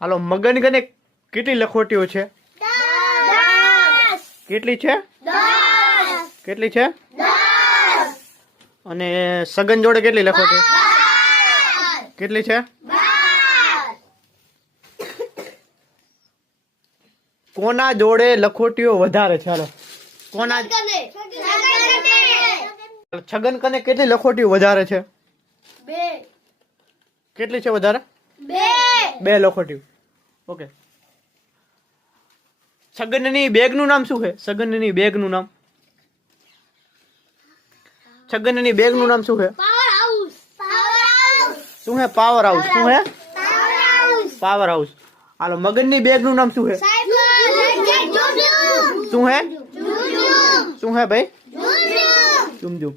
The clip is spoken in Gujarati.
હાલો મગન કને કેટલી લખોટીઓ છે? કેટલી છે? કેટલી છે? અને સગન જોડે કેટલી લખોટી? કેટલી છે? કોના જોડે લખોટીઓ વધારે છે? હાલો કોના? છગન કને કેટલી લખોટીઓ વધારે છે? કેટલી છે વધારે? 2 લખોટીઓ. ઓકે. છગનની બેગનું નામ શું છે? છગનની બેગનું નામ? છગનની બેગનું નામ શું છે? શું હે? Power house. શું હે? Power house. હાલો મગનની બેગનું નામ શું છે? શું હે? શું હે ભાઈ? જુમજુમ.